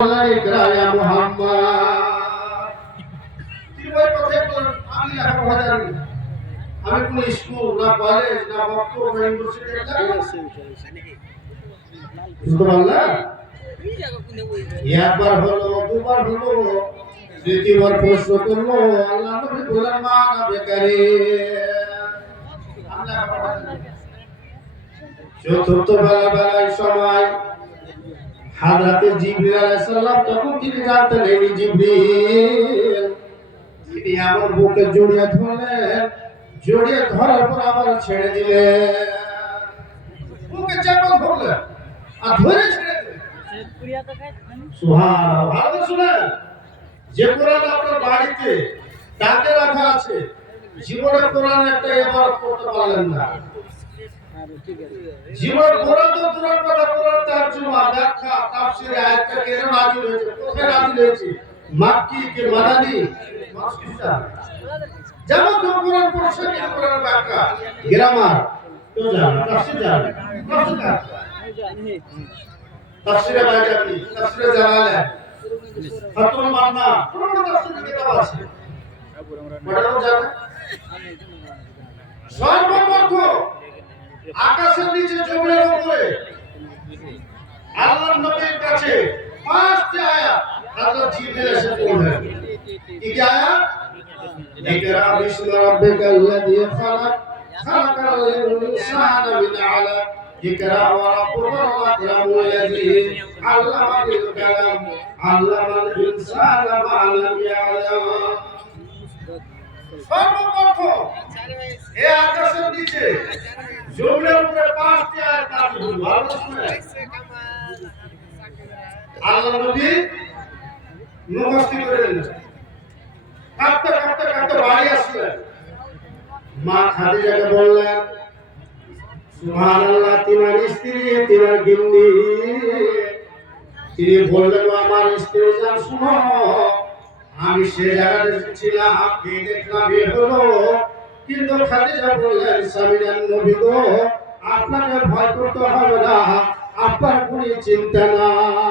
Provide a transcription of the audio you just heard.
ইকরা ইয়া মুহাম্মদ। কি বই পথে আমি লেখাপড়া জানি না। আমি কোন স্কুল না কলেজ না বক্তব্য না ইউনিভার্সিটি একবার হলো দুবার হলো তৃতীয়বার প্রশ্ন করলো আল্লাহ নবী বলেন মা না বেকারে। চতুর্থ বেলায় সময় হযরত জিবরিল আলাইহিস সালাম তখন তিনি জানতেন এই জিবরিল, তিনি আমার বুকে জড়িয়ে ধরলেন, জড়িয়ে ধরার পর আবার ছেড়ে দিলেন, বুকে চাপা ধরলেন আর ধরে ছেড়ে দিলেন। সুবহানাল্লাহ। ভালো শুনেন, যে কোরআন আপনার বাড়িতে টাকে রাখা আছে, জীবনে কোরআন একটা ইবাদত করতে পারলেন না, জীবন কোরআন তো দূরের কথা, কোরআন তরজমা ব্যাখ্যা তাফসীর আয়াতটা কেন নাযিল হয়েছে, কোথায় নাযিল হয়েছে, মাক্কি কে মাদানী, যেমন কোরআন পড়ছে কি কোরআন ব্যাখ্যা গ্রামার তো জানো, তাফসীর জানো, তাফসীরে বাইজাবি, তাফসীরে জালালাইন, ফাতুল মান্না, কোন তাফসীরের কিতাব আছে পড়ানো জানো। সর্বপ্রথম আকাশের নিচে জমিনের উপরে আল্লাহর নবীর কাছে পাঁচটি আয়াত হযরত জিবরিল এসে পড়লেন। কি কি আয়াত? ইকরা বিসমি রাব্বিকাল্লাযী খালাক, খালাকাল ইনসানা মিন আলাক, ইকরা ওয়া রাব্বুকাল আকরামুল্লাযী আল্লামা বিল কালাম, আল্লামাল ইনসানা মা লাম ইয়ালাম। সর্বপ্রথম এই আকাশের নিচে জমিনের উপরে পাঁচটি আয়াত নাযিল হলো। ভালো শুনেন, আল্লাহ নবী মুখস্থ করে নিলেন, কাঁদতে কাঁদতে কাঁদতে বাড়ি আসলেন, মা খাদিজাকে বললেন সুবহানাল্লাহ, তিনার স্ত্রী তিনার গিন্নি, তিনি বললেন আমার স্ত্রী জান শুনো, আমি সে জায়গাতে ছিলাম, আপনি দেখলাম এ হলো, কিন্তু খাদিজা বললেন স্বামীজান নবী গো, আপনাকে ভয় করতে হবে না, আপনার কোনো চিন্তা নাই।